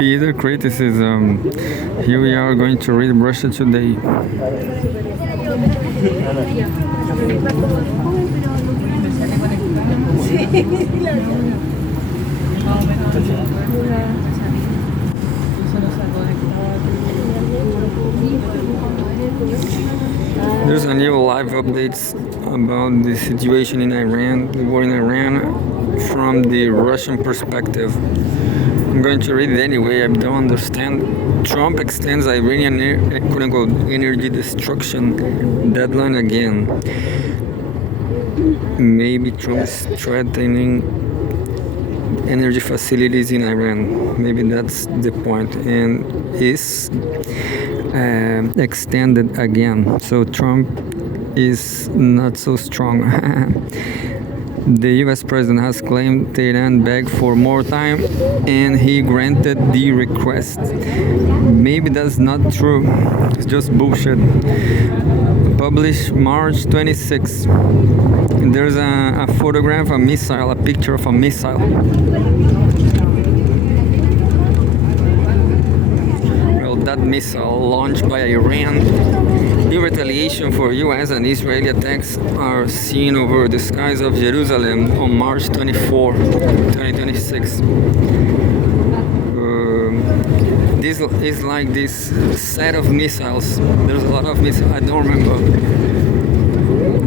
Peter criticism. Here we are going to read Russia Today. There's a new live updates about the situation in Iran, the war in Iran, from the Russian perspective. I'm going to read it anyway. I don't understand. Trump extends Iranian quote-unquote energy destruction deadline again. Maybe Trump is threatening energy facilities in Iran. Maybe that's the point, and is extended again. So Trump is not so strong. The US president has claimed Tehran begged for more time and he granted the request. Maybe that's not true. It's just bullshit. Published March 26. There's a photograph, a missile, a picture of a missile. Well, that missile launched by Iran in retaliation for US and Israeli attacks are seen over the skies of Jerusalem on March 24, 2026. This is like this set of missiles. There's a lot of missiles. I don't remember.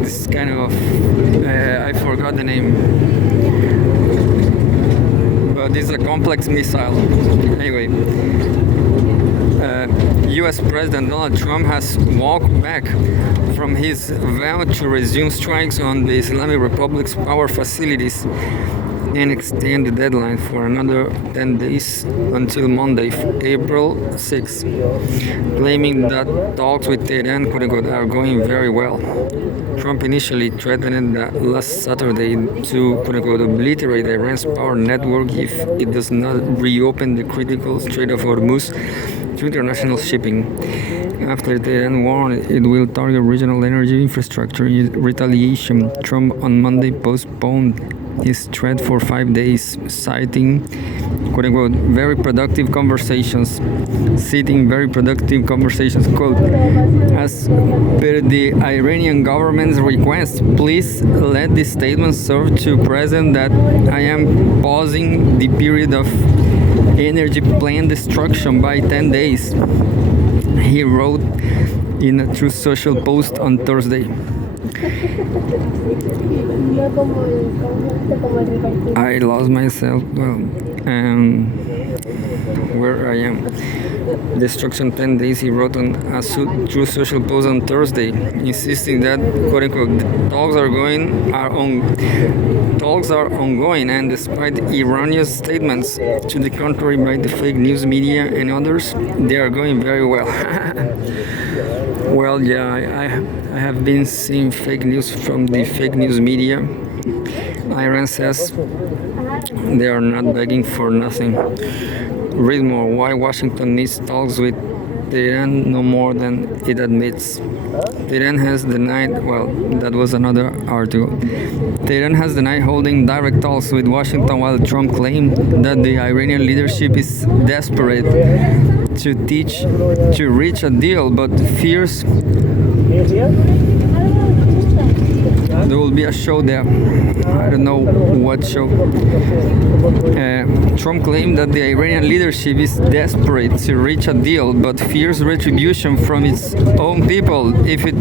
This kind of I forgot the name. But this is a complex missile. Anyway. US President Donald Trump has walked back from his vow to resume strikes on the Islamic Republic's power facilities and extend the deadline for another 10 days until Monday, April 6, claiming that talks with Tehran are going very well. Trump initially threatened last Saturday to obliterate Iran's power network if it does not reopen the critical Strait of Hormuz to international shipping. After Tehran warned it will target regional energy infrastructure in retaliation, Trump on Monday postponed his threat for 5 days, citing quote-unquote very productive conversations, quote, as per the Iranian government's request, please let this statement serve to present that I am pausing the period of energy plant destruction by 10 days, he wrote in a Truth Social post on Thursday. I lost myself, where I am. Destruction 10 days, he wrote on a Truth Social post on Thursday, insisting that quote-unquote talks are ongoing, and despite Iranian statements to the contrary by the fake news media and others, they are going very well. Well, yeah, I have been seeing fake news from the fake news media. Iran says they are not begging for nothing. Read more. Why Washington needs talks with Tehran no more than it admits. Tehran has denied, that was another article. Tehran has denied holding direct talks with Washington while Trump claimed that the Iranian leadership is desperate to reach a deal, but fears there will be a show there. I don't know what show. Trump claimed that the Iranian leadership is desperate to reach a deal, but fears retribution from its own people if it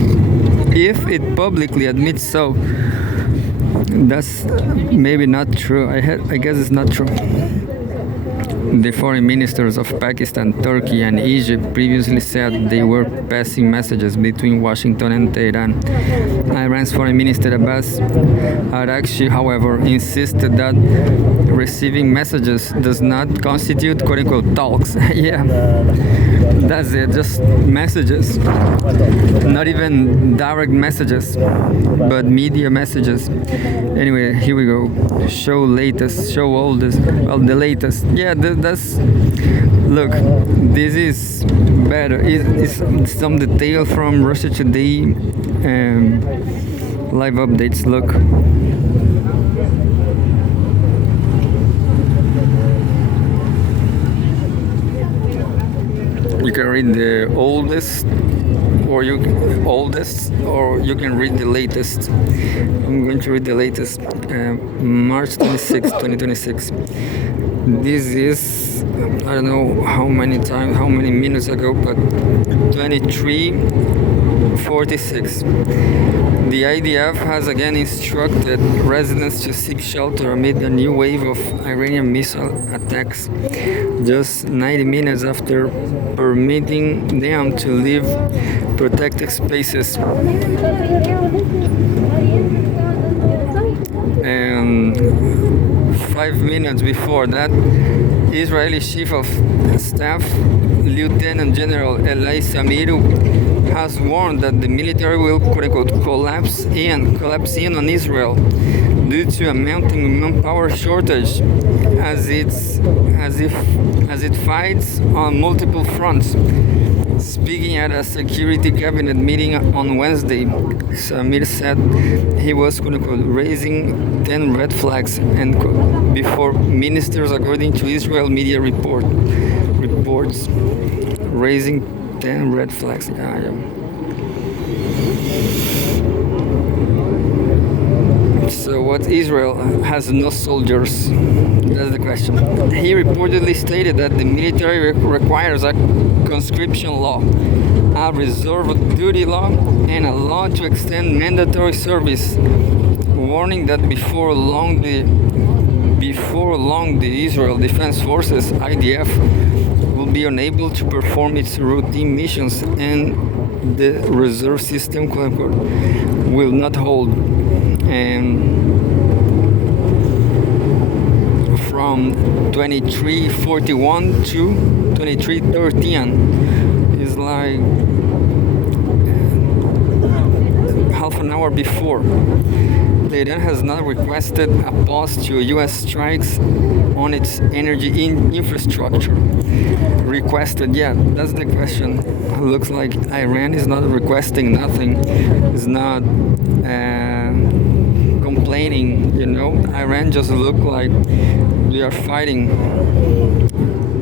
publicly admits so. That's maybe not true. I guess it's not true. The foreign ministers of Pakistan, Turkey, and Egypt previously said they were passing messages between Washington and Tehran. Iran's foreign minister Abbas Araghchi, however, insisted that receiving messages does not constitute quote-unquote talks. Yeah, that's it, just messages. Not even direct messages, but media messages. Anyway, here we go. Show oldest. Well, the latest. Yeah, that's. Look, this is better. It's some detail from Russia Today live updates. Look. read the oldest, or you can read the latest. I'm going to read the latest, March 26, 2026. This is, I don't know how many minutes ago, but 23:46. The IDF has again instructed residents to seek shelter amid a new wave of Iranian missile attacks, just 90 minutes after permitting them to leave protected spaces. And 5 minutes before that, Israeli Chief of Staff Lieutenant General Elai Samiru has warned that the military will quote-unquote collapse in on Israel due to a mounting manpower shortage as it fights on multiple fronts. Speaking at a security cabinet meeting on Wednesday, Samir said he was quote-unquote raising 10 red flags before ministers, according to Israel media reports, raising 10 red flags. So what, Israel has no soldiers? That's the question. He reportedly stated that the military requires a conscription law, a reserve duty law, and a law to extend mandatory service, warning that before long the Israel Defense Forces (IDF) will be unable to perform its routine missions, and the reserve system quote-unquote will not hold. And from 23:41 to 23:13 is like half an hour before. Iran has not requested a pause to U.S. strikes on its energy infrastructure. Requested, yeah, that's the question. Looks like Iran is not requesting nothing. It's not complaining, Iran just look like they are fighting.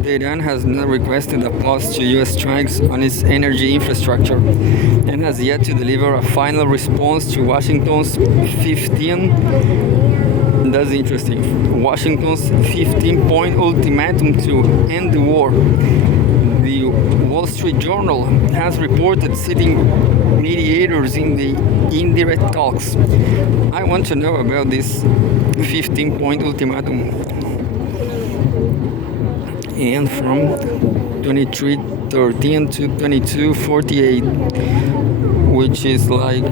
Iran has not requested a pause to U.S. strikes on its energy infrastructure and has yet to deliver a final response to Washington's 15-point ultimatum to end the war. The Wall Street Journal has reported citing mediators in the indirect talks. I want to know about this 15-point ultimatum. And from 23:13 to 22:48, which is like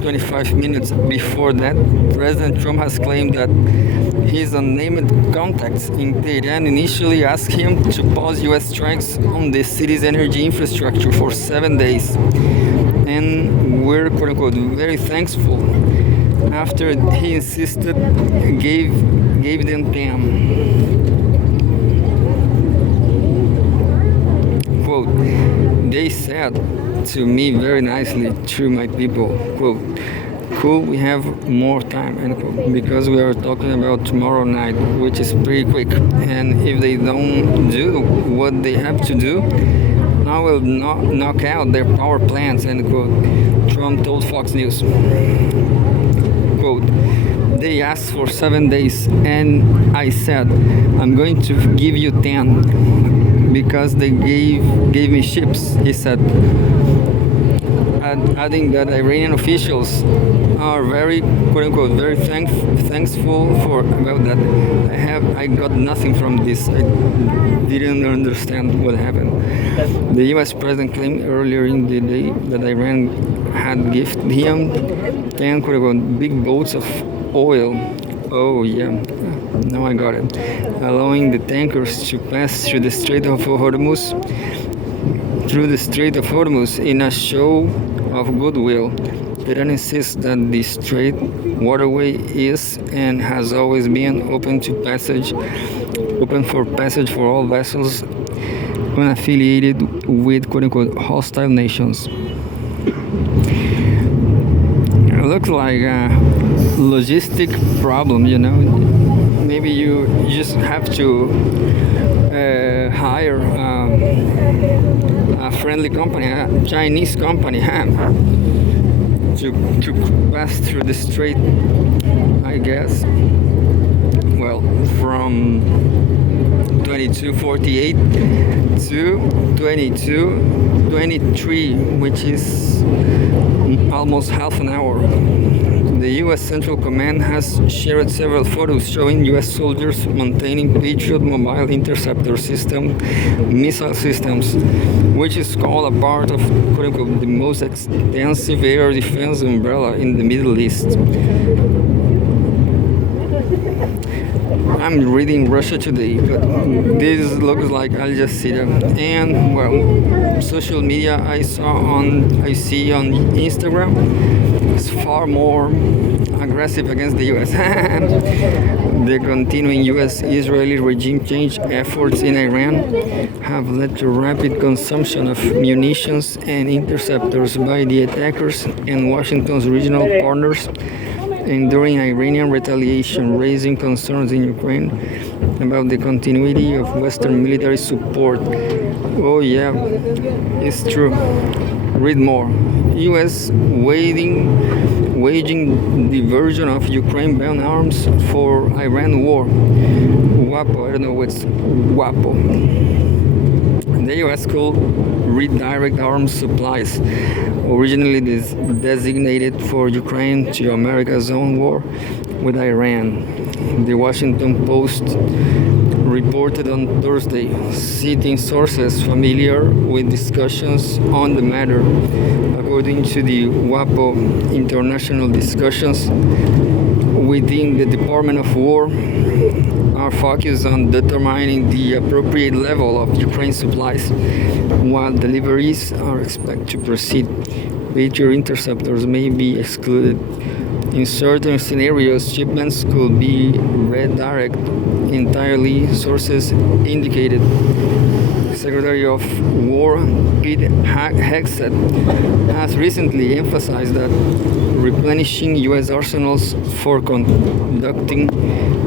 25 minutes before that, President Trump has claimed that his unnamed contacts in Tehran initially asked him to pause U.S. strikes on the city's energy infrastructure for 7 days. And we're quote-unquote very thankful. After he insisted, gave them time. Quote, they said to me very nicely, to my people, quote, cool, we have more time, end quote, because we are talking about tomorrow night, which is pretty quick, and if they don't do what they have to do, I will knock out their power plants, end quote, Trump told Fox News. Quote, they asked for 7 days, and I said, I'm going to give you 10. Because they gave me ships, he said, adding that Iranian officials are very, quote-unquote, very thankful about that. I got nothing from this. I didn't understand what happened. The U.S. president claimed earlier in the day that Iran had gifted him 10, quote-unquote, big boats of oil. Oh yeah, now I got it. Allowing the tankers to pass through the Strait of Hormuz in a show of goodwill. Iran insists that the strait waterway is and has always been open for passage for all vessels unaffiliated with quote-unquote hostile nations. It looks like a logistic problem, maybe you just have to hire a friendly company, a Chinese company, to pass through the strait, I guess. Well, from 22:48 to 22:23, which is almost half an hour. The U.S. Central Command has shared several photos showing U.S. soldiers maintaining Patriot mobile interceptor system missile systems, which is called a part of quote unquote, the most extensive air defense umbrella in the Middle East. I'm reading Russia Today, but this looks like Al Jazeera. And well, social media I see on Instagram is far more aggressive against the US. The continuing US-Israeli regime change efforts in Iran have led to rapid consumption of munitions and interceptors by the attackers and Washington's regional partners, enduring Iranian retaliation, raising concerns in Ukraine about the continuity of Western military support. Oh yeah, it's true. Read more. U.S. waging diversion of Ukraine-bound arms for Iran war. WAPO, I don't know what's WAPO. The U.S. could redirect arms supplies, originally designated for Ukraine, to America's own war with Iran. The Washington Post reported on Thursday, citing sources familiar with discussions on the matter. According to the WAPO, international discussions within the Department of War are focused on determining the appropriate level of Ukraine supplies, while deliveries are expected to proceed. Patriot interceptors may be excluded. In certain scenarios, shipments could be redirected entirely, sources indicated. Secretary of War Pete Hegseth has recently emphasized that replenishing U.S. arsenals for conducting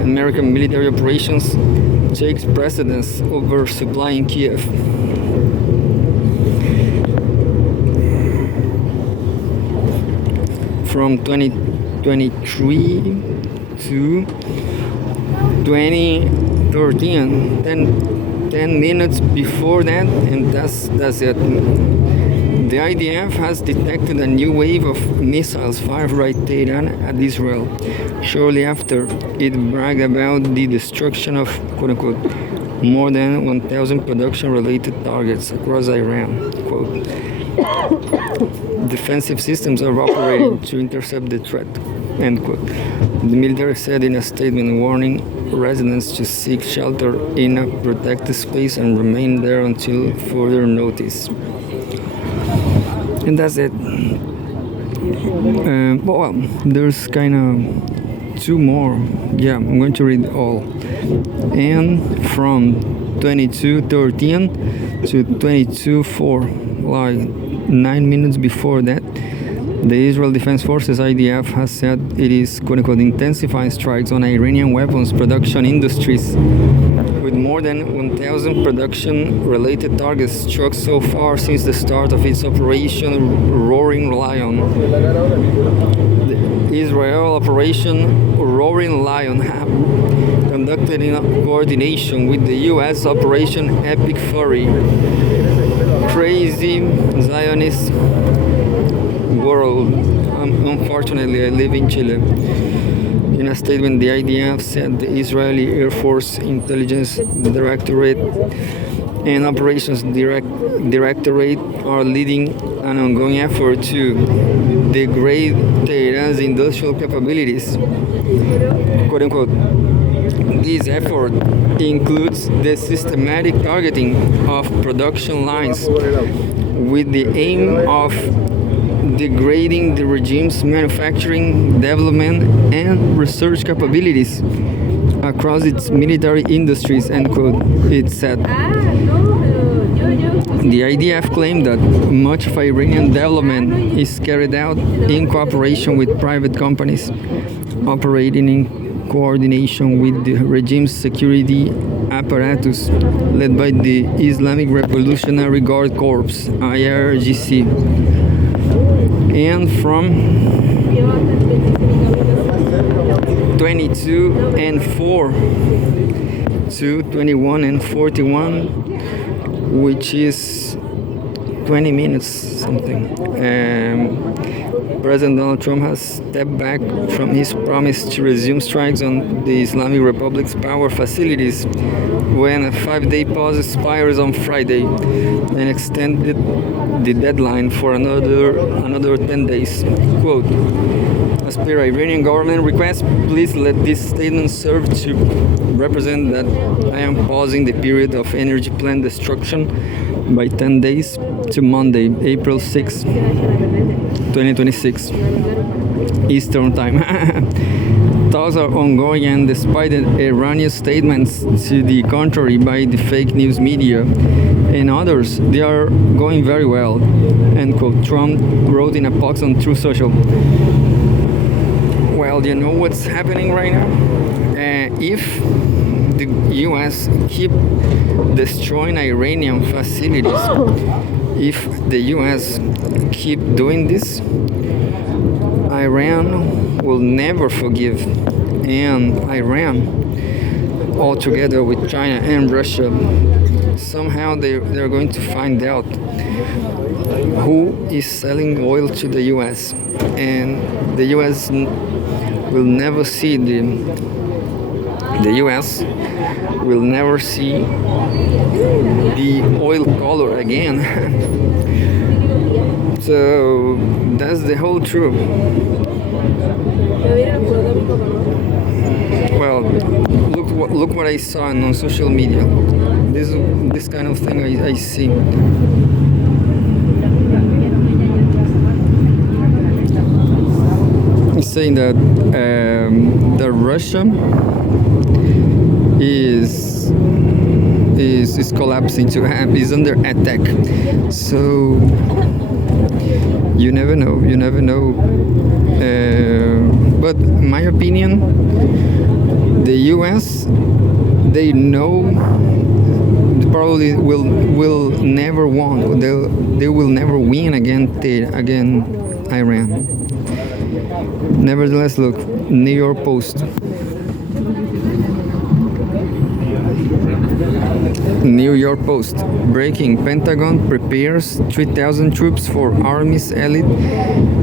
American military operations takes precedence over supplying Kiev. From 2023 to 2013, 10 minutes before that, and that's it. The IDF has detected a new wave of missiles fired by Tehran at Israel shortly after it bragged about the destruction of quote unquote more than 1,000 production-related targets across Iran. Quote, defensive systems are operating to intercept the threat. End quote. The military said in a statement, warning residents to seek shelter in a protected space and remain there until further notice. And that's it. Well, there's kind of two more. Yeah, I'm going to read all. And from 22:13 to 22:04, like 9 minutes before that, the Israel Defense Forces (IDF) has said it is quote unquote intensifying strikes on Iranian weapons production industries, with more than 1,000 production-related targets struck so far since the start of its Operation Roaring Lion. The Israel Operation Roaring Lion, conducted in coordination with the U.S. Operation Epic Fury. Crazy Zionist world. Unfortunately, I live in Chile. In a statement, the IDF said the Israeli Air Force Intelligence Directorate and Operations Directorate are leading an ongoing effort to degrade Tehran's industrial capabilities. Quote unquote. This effort includes the systematic targeting of production lines with the aim of degrading the regime's manufacturing, development, and research capabilities across its military industries, end quote, it said. The IDF claimed that much of Iranian development is carried out in cooperation with private companies operating in coordination with the regime's security apparatus led by the Islamic Revolutionary Guard Corps (IRGC), and from 22 and 4 to 21 and 41, which is 20 minutes something. President Donald Trump has stepped back from his promise to resume strikes on the Islamic Republic's power facilities when a 5-day pause expires on Friday, and extended the deadline for another 10 days. Quote, as per Iranian government request, please let this statement serve to represent that I am pausing the period of energy plant destruction by 10 days to Monday, April 6, 2026, Eastern Time. Talks are ongoing, and despite the Iranian statements to the contrary by the fake news media and others, they are going very well, end quote, Trump wrote in a post on Truth Social. Well, you know what's happening right now? If the US keep destroying Iranian facilities, if the US keep doing this, Iran will never forgive, and Iran, all together with China and Russia, somehow they're going to find out who is selling oil to the US, and the US will never see the US will never see the oil color again. So that's the whole truth. Well, look what I saw on social media. This kind of thing I see. It's saying that Russia is collapsing, is under attack. So you never know. But in my opinion, the US, they know probably will never win. They will never win against Iran. Nevertheless, look, New York Post. New York Post. Breaking: Pentagon prepares 3,000 troops for Army's elite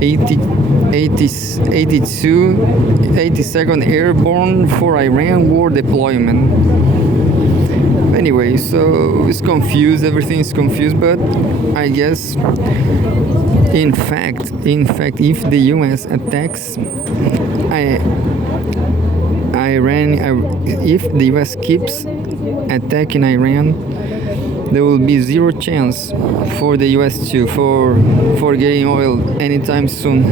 82nd Airborne for Iran war deployment. Anyway, so it's confused. Everything is confused, but I guess, in fact, if the U.S. attacks Iran, if the U.S. keeps attacking Iran, there will be zero chance for the U.S. for getting oil anytime soon.